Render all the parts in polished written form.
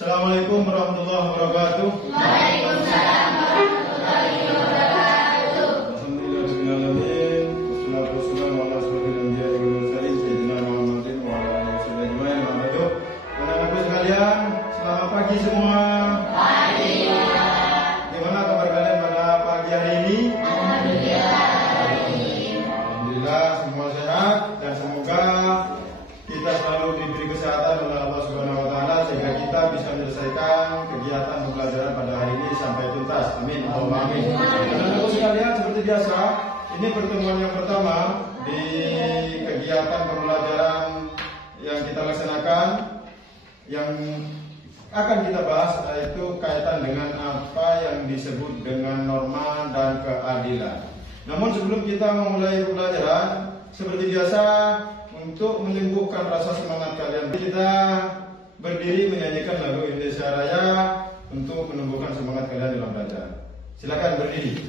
Assalamualaikum warahmatullahi wabarakatuh. Waalaikumsalam warahmatullahi wabarakatuh. Alhamdulillahirrahmanirrahim. Wassalatu wassalamu ala asyrofil anbiya'i wal mursalin sayyidina Muhammadin wa ala alihi wasallam ajmain. Anak-anakku sekalian, selamat pagi semua. Pagi. Gimana kabar kalian pada pagi hari ini? Alhamdulillah semua sehat dan semoga kita selalu diberi kesehatan oleh Allah Subhanahu wa taala sehingga kita bisa menyelesaikan kegiatan pembelajaran pada hari ini sampai tuntas. Amin. Allahumma amin. Anak-anakku sekalian, seperti biasa, ini pertemuan yang pertama di kegiatan pembelajaran yang kita laksanakan. Yang akan kita bahas yaitu kaitan dengan apa yang disebut dengan norma dan keadilan. Namun sebelum kita memulai pembelajaran, seperti biasa, untuk menumbuhkan rasa semangat kalian, kita berdiri menyanyikan lagu Indonesia Raya untuk menumbuhkan semangat kalian dalam belajar. Silakan berdiri.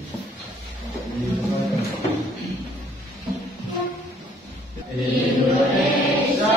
Indonesia.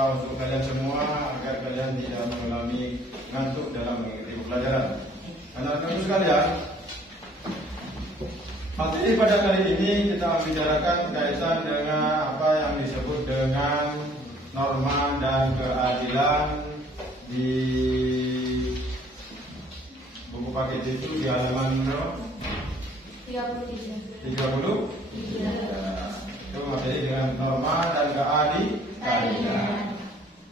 Untuk kalian semua agar kalian tidak mengalami ngantuk dalam mengikuti pelajaran. Anak-anak sekalian, materi pada kali ini kita membicarakan kaitan dengan apa yang disebut dengan norma dan keadilan di buku paket itu di halaman 30. Itu materi dengan norma dan keadilan.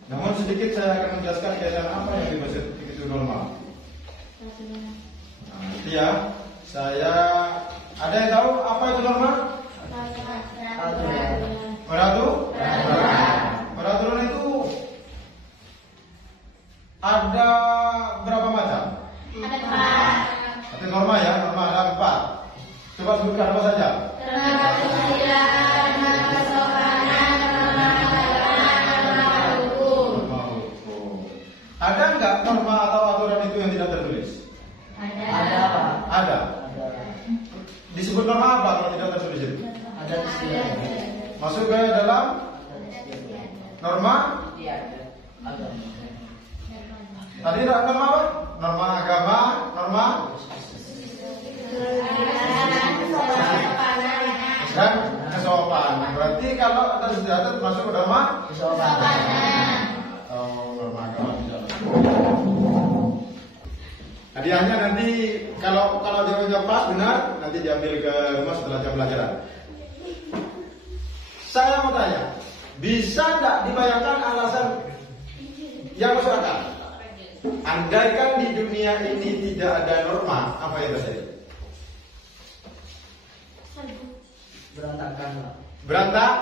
Namun sedikit saya akan menjelaskan kaitan apa yang dimaksud itu norma. Nah, itu ya. Saya ada yang tahu apa itu norma? Peraturan itu ada berapa macam? Ada norma ya, norma ada 4. Coba sebutkan apa saja? Ada nggak norma atau aturan itu yang tidak tertulis? Ada. Disebut norma apa kalau tidak tertulis itu? Ada. Masuk ke dalam norma? Iya, ada. Tadi ada norma apa? Norma agama, norma dan kesopanan. Berarti kalau ada masuk ke norma Kesopanan. atau norma agama. Hadiahnya nanti kalau jawabnya pas benar nanti diambil ke rumah setelah jam pelajaran. Saya mau tanya, bisa nggak dibayangkan alasan yang masuk akal? Andaikan di dunia ini tidak ada norma, apa yang terjadi? Berantakan, Pak. Berantak?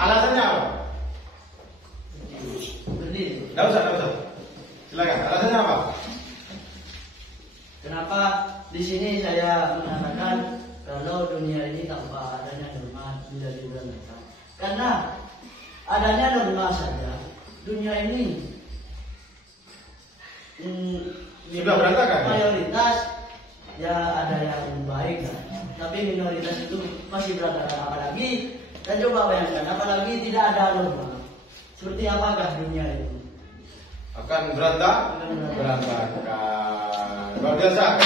Alasannya apa? Berdiri. Nggak usah. Silakan. Alasannya apa? Kenapa di sini saya mengatakan kalau dunia ini tanpa adanya norma menjadi berantakan? Karena adanya norma saja dunia ini Sudah berantakan, ya? Mayoritas ya ada yang baik kan, tapi minoritas itu masih berantakan. Apalagi dan coba bayangkan, apalagi tidak ada norma, seperti apakah dunia itu? Akan berantakan. Luar biasa.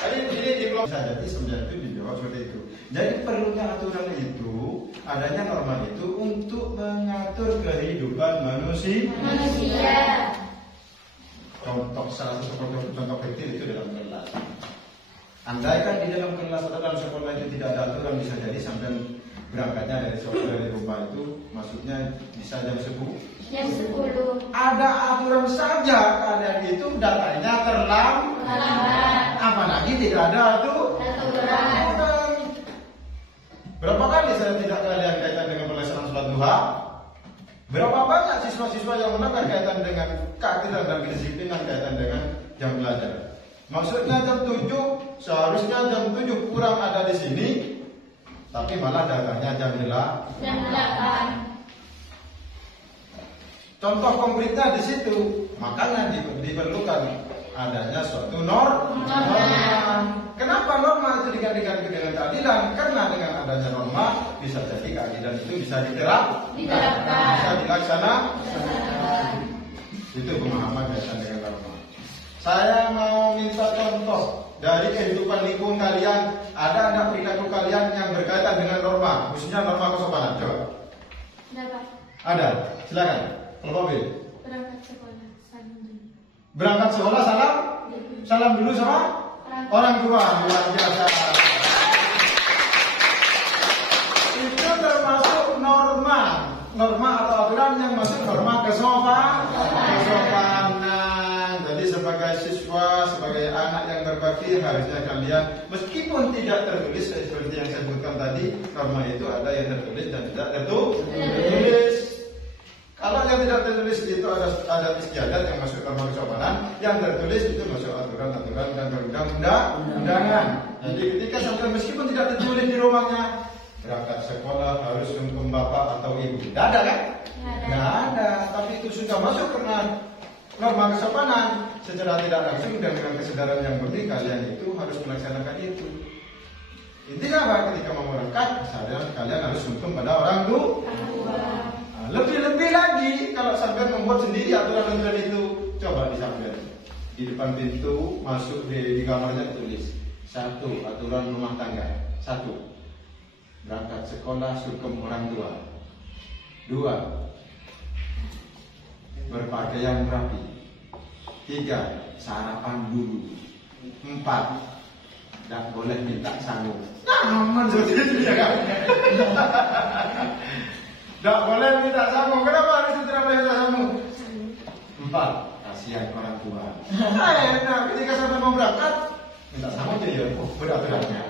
Tadi ini di blog saja itu dijawab seperti itu. Jadi perlunya aturan itu, adanya norma itu untuk mengatur kehidupan manusia. Contoh salah satu contoh kecil itu dalam kelas. Andai kan di dalam kelas atau dalam sekolah itu tidak ada aturan, bisa jadi sampai berangkatnya dari sekolah dari rumah itu masuknya bisa jam 10. Jam 10. Ada aturan saja kalian itu datanya terlambat. Apalagi tidak ada aturan. Berapa kali saya tidak kalian kaitan dengan pelaksanaan sholat duha? Berapa banyak siswa-siswa yang melanggar kaitan dengan keadilan dan kedisiplinan kaitan dengan jam belajar? Maksudnya jam 7, seharusnya jam 7 kurang ada di sini, tapi malah datangnya jam 8. Contoh konkretnya di situ, makanya diperlukan adanya suatu norma. Kenapa norma itu diganti dengan keadilan? Karena dengan adanya norma bisa jadi keadilan itu bisa diterapkan, bisa dilaksanakan. Itu pemahaman kaitan dengan norma. Saya mau minta contoh dari kehidupan lingkungan kalian. Ada anak perilaku kalian yang berkaitan dengan norma, khususnya norma kesopanan. Coba. Ada. Silakan. Mobil. Berangkat sekolah salam dulu sama orang tua. Luar biasa. Itu termasuk norma atau aturan yang masuk norma kesopanan. Jadi sebagai siswa, sebagai anak yang berbakti, harusnya kalian meskipun tidak tertulis seperti yang saya sebutkan tadi, norma itu ada yang tertulis dan tidak tertulis. Kalau yang tidak tertulis itu ada istiadat yang masuk norma kesopanan, yang tertulis itu masuk aturan-aturan dan perundang-undangan. Jadi ketika sampai meskipun tidak tertulis di rumahnya, berangkat sekolah harus hukum bapak atau ibu. Tidak ada kan? Tidak ada. Tapi itu sudah masuk karena norma kesopanan. Secara tidak langsung dan dengan kesadaran yang penting kalian itu harus melaksanakan itu. Intinya apa? Ketika mau berangkat, kalian harus hukum pada orang tua. Lebih-lebih lagi kalau sampai membuat sendiri aturan-aturan itu, coba disampaikan di depan pintu masuk di kamarnya tulis 1 aturan rumah tangga, 1 berangkat sekolah hukum orang tua, 2 berpakaian rapi, 3 sarapan dulu, 4 tidak boleh minta sangu. Aman seperti itu ya kan? Tidak boleh minta sangu. Kenapa harus tidak boleh minta sangu? 4 kasihan orang tua. Nah, ketika sampai mau berangkat minta sangu itu ya beraturannya.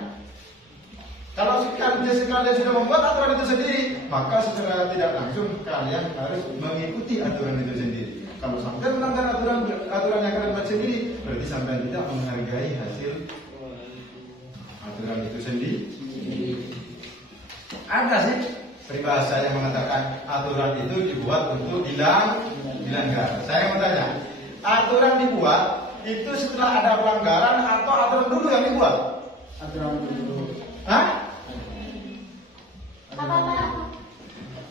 Kalau kalian sudah membuat aturan itu sendiri, maka secara tidak langsung kalian harus mengikuti aturan itu sendiri. Kalau sampai melanggar aturan yang kalian buat sendiri, berarti sampai tidak menghargai hasil aturan itu sendiri. Ada sih peribahasa yang mengatakan aturan itu dibuat untuk dilanggar. Saya mau tanya, aturan dibuat itu setelah ada pelanggaran atau aturan dulu yang dibuat? Aturan dulu. Hah?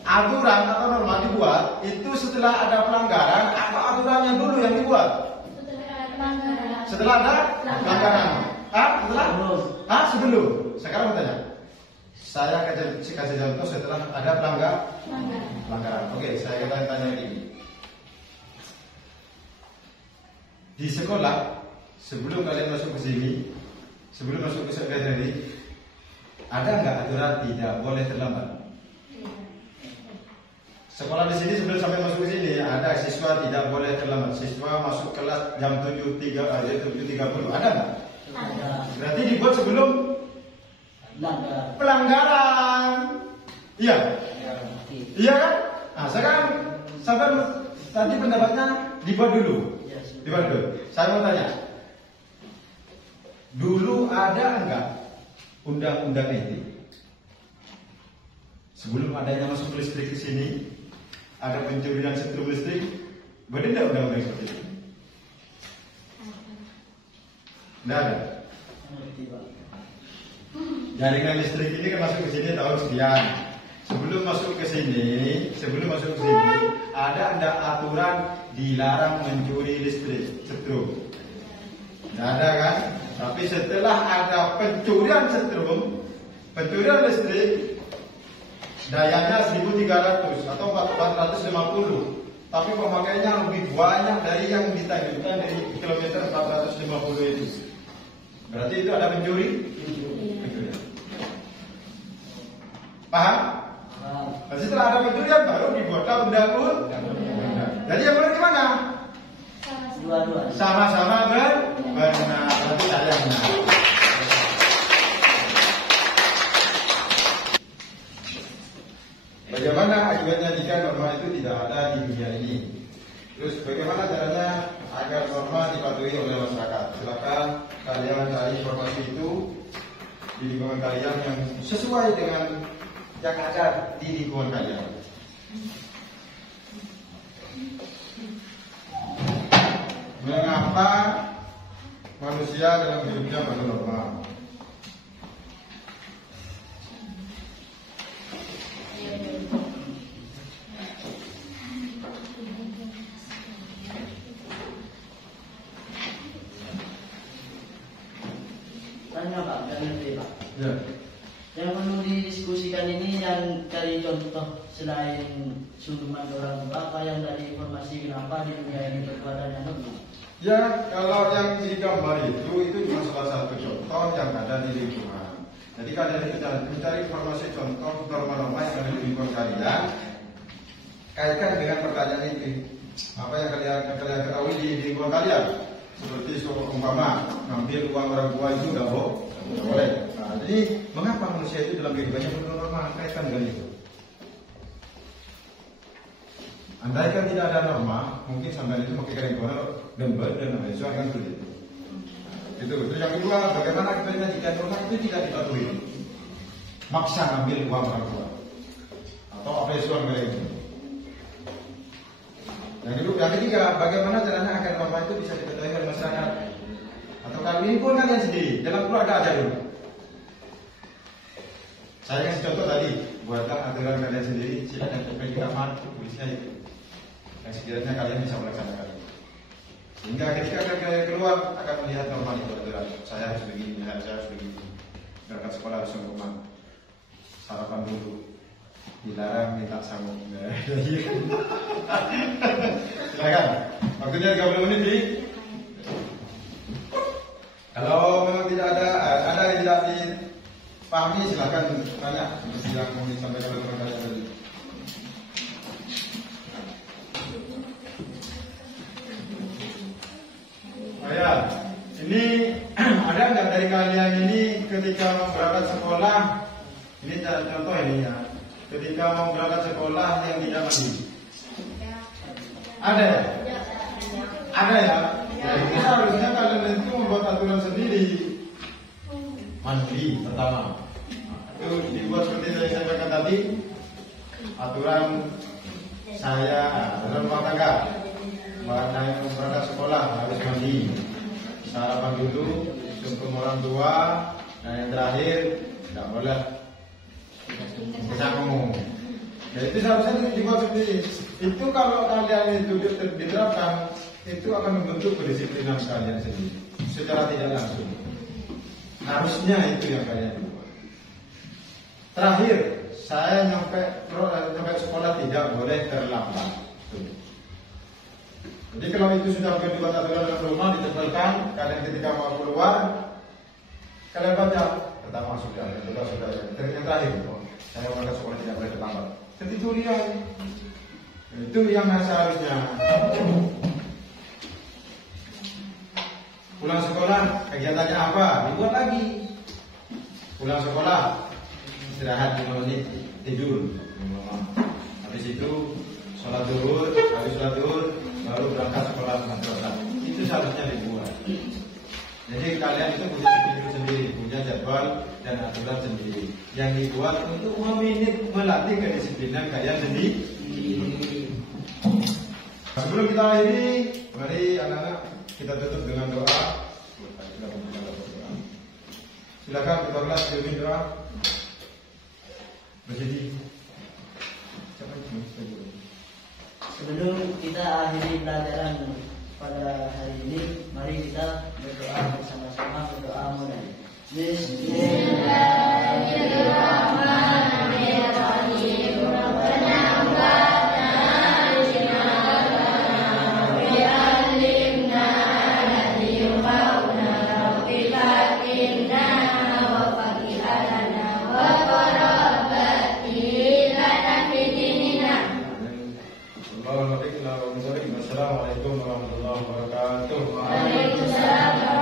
Aturan atau norma dibuat itu setelah ada pelanggaran atau aturannya dulu yang dibuat? Setelah ada pelanggaran. Sebelum. Sekarang mau tanya. Saya kasih contoh setelah ada pelanggaran. Oke, saya tanya ini. Di sekolah, sebelum kalian masuk ke sini, sebelum masuk ke sekolah ini, ada nggak aturan tidak boleh terlambat? Sekolah di sini sebelum sampai masuk ke sini, ada siswa tidak boleh terlambat. Siswa masuk kelas jam 7.30, ada nggak? Ada. Berarti dibuat sebelum pelanggaran. Iya. Iya kan? Nah, sekarang sampai tadi pendapatnya dibuat dulu. Dibuat dulu. Saya mau tanya. Dulu ada enggak undang-undang ini? Sebelum adanya masuk listrik ke sini, ada pencurian setrum listrik. Berbeda undang-undang seperti itu? Tidak ada. Jaringan listrik ini kan masuk ke sini tahun sekian. Sebelum masuk ke sini, ada enggak aturan dilarang mencuri listrik setrum? Tidak ada kan? Tapi setelah ada pencurian setrum, pencurian listrik, dayanya 1.300 atau 450, tapi pemakaiannya lebih banyak dari yang ditanjurkan dari kilometer 450 itu. Berarti itu ada pencuri. Paham? Nah, setelah ada pencurian baru dibuatlah undang-undang. Jadi yang benar gimana? Dua-dua. Sama-sama benar. Berarti saya benar. Bagaimana akibatnya jika norma itu tidak ada di dunia ini? Terus bagaimana caranya agar norma dipatuhi oleh masyarakat? Silakan kalian cari informasi itu di lingkungan kalian yang sesuai dengan yang ada di lingkungan kalian. Mengapa manusia dalam hidupnya perlu norma? Tanya Pak, jangan Pak. Ya. Yang perlu didiskusikan ini yang cari contoh selain sunduman orang tua, apa yang dari informasi kenapa di dunia ini berkuatannya norma? Ya, kalau yang di gambar itu cuma salah satu contoh yang ada di lingkungan. Jadi kalian itu mencari informasi contoh norma-norma yang ada di lingkungan kalian, kaitkan dengan pertanyaan itu. Apa yang kalian ketahui di lingkungan kalian? Seperti umpama ngambil uang orang tua itu nggak boleh. Nah, jadi mengapa manusia itu dalam kehidupannya perlu norma? Kaitkan dengan itu. Andaikan tidak ada norma, mungkin sampai itu pakai kerentuan dan itu akan sulit. Itu. Terus yang kedua, bagaimana akibatnya jika norma itu tidak dipatuhi? Maksa ngambil uang orang tua atau apa itu. Yang ketiga, bagaimana caranya agar norma itu bisa diketahui oleh masyarakat? Atau kalian pun kalian sendiri, dalam keluarga aja dulu. Saya kasih contoh tadi, buatlah aturan kalian sendiri, silakan sampai di kamar, tulisnya itu. Yang sekiranya kalian bisa melaksanakan. Sehingga ketika kalian keluar akan melihat norma itu aturan. Saya harus begini, saya harus begini. Berangkat sekolah harus rumah, sarapan dulu. Dilarang minta sanggup. Silakan. Waktunya 30 menit di. Kalau memang tidak ada yang tidak dipahami, silakan tanya. Seperti yang mau disampaikan oleh teman kalian tadi. Ya, ini ada nggak dari kalian ini ketika mau berangkat sekolah? Ini contoh ini ya. Ketika mau berangkat sekolah yang tidak mandi. Ada ya? Ada ya? Jadi harusnya kalian itu membuat aturan sendiri. Mandi pertama. Itu dibuat seperti yang saya sampaikan tadi. Aturan saya, aturan rumah tangga. Mana yang mau berangkat sekolah harus mandi. Sarapan dulu, sungkem orang tua. Nah yang terakhir, tidak boleh kamu. Ya itu seharusnya dibuat seperti itu. Kalau kalian itu diterapkan, itu akan membentuk kedisiplinan kalian sendiri secara tidak langsung. Harusnya itu yang kalian buat. Terakhir, saya sampai sekolah tidak boleh terlambat. Jadi kalau itu sudah dibuat aturan dalam rumah, ditempelkan, kalian ketika mau keluar, kalian baca pertama sudah, kedua sudah, yang terakhir. Saya mau ke sekolah tidak boleh terlambat. Itu dia. Itu yang seharusnya. Pulang sekolah, kegiatannya apa? Dibuat lagi. Pulang sekolah, istirahat 5 menit, tidur. Habis itu sholat zuhur, habis sholat zuhur baru berangkat sekolah madrasah. Itu seharusnya dibuat. Jadi kalian itu punya spirit sendiri, punya jadwal dan aturan sendiri yang dibuat untuk melatih kedisiplinan kalian sendiri. Sebelum kita akhiri, mari anak-anak kita tutup dengan doa. Silakan kita ulas demi doa. Berjadi. Sebelum kita akhiri pelajaran pada hari ini, mari kita berdoa bersama-sama. Berdoa mulai. Bismillahirrahmanirrahim. Rabbana wa'atina bi'alimna alladhi yunfa'una wa warahmatullahi wabarakatuh. Waalaikumsalam